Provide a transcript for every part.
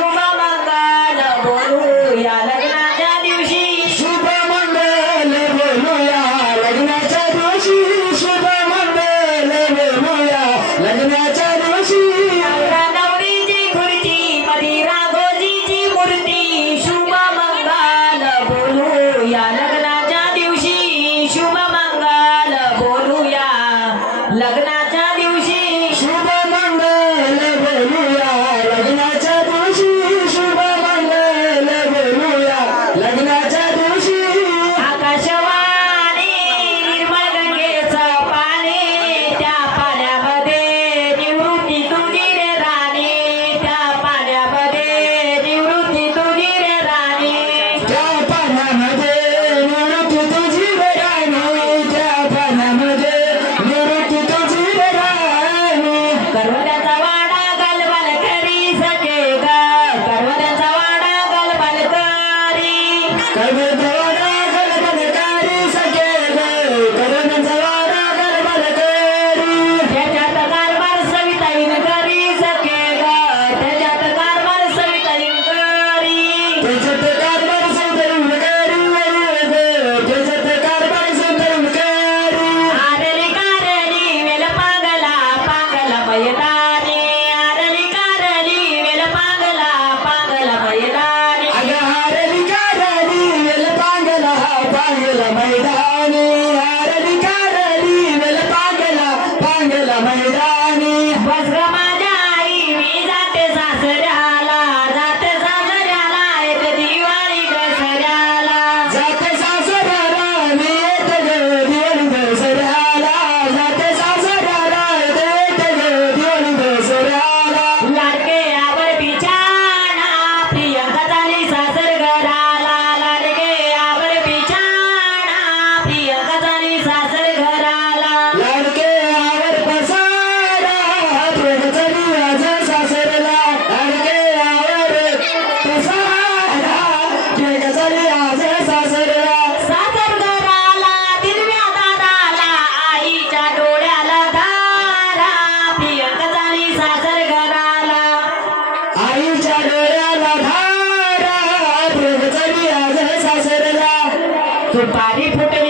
সুমামাকানা বলুন डोळ्याला धारा सासरला. तुपारी फुटली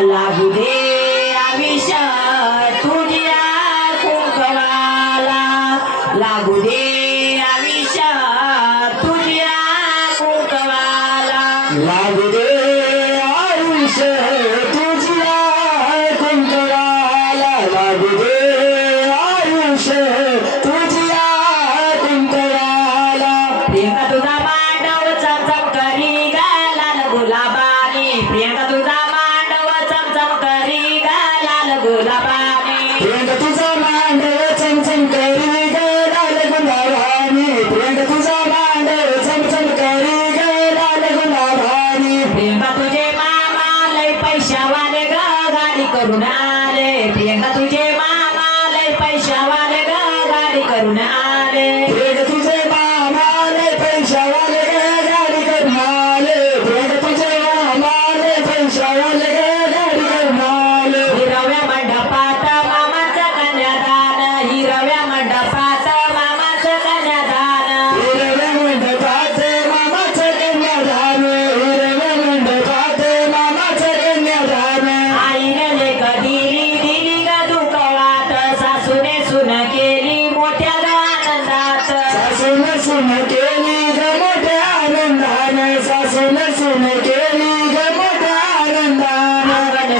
লাভ দে আমি সা पैशावाले ग गाडी करून आले. प्रियंका तुझे मामा लय पैशावाले ग गाडी करून आले.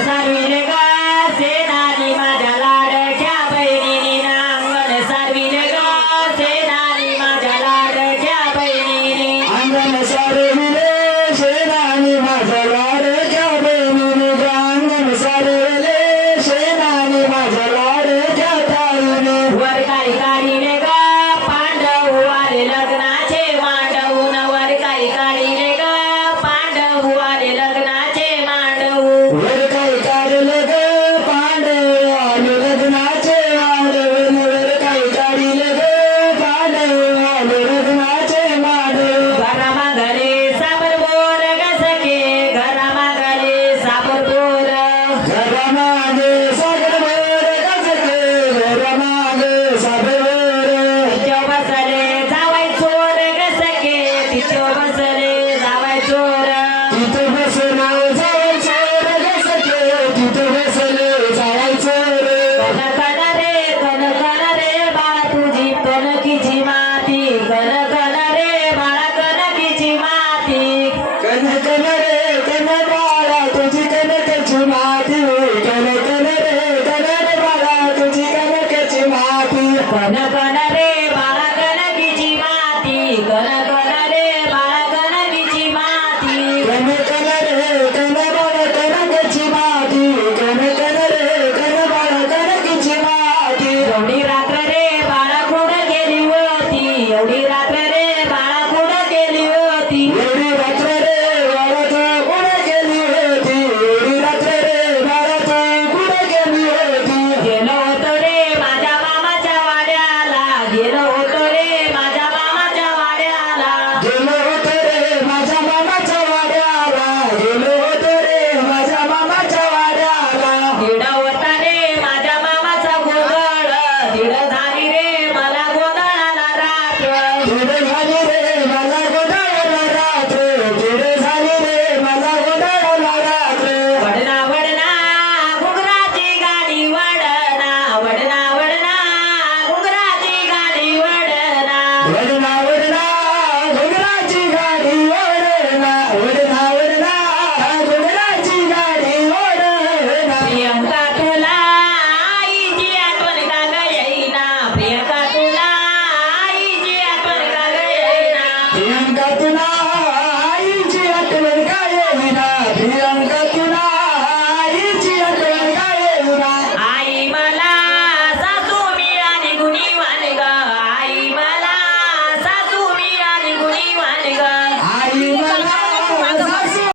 हजारे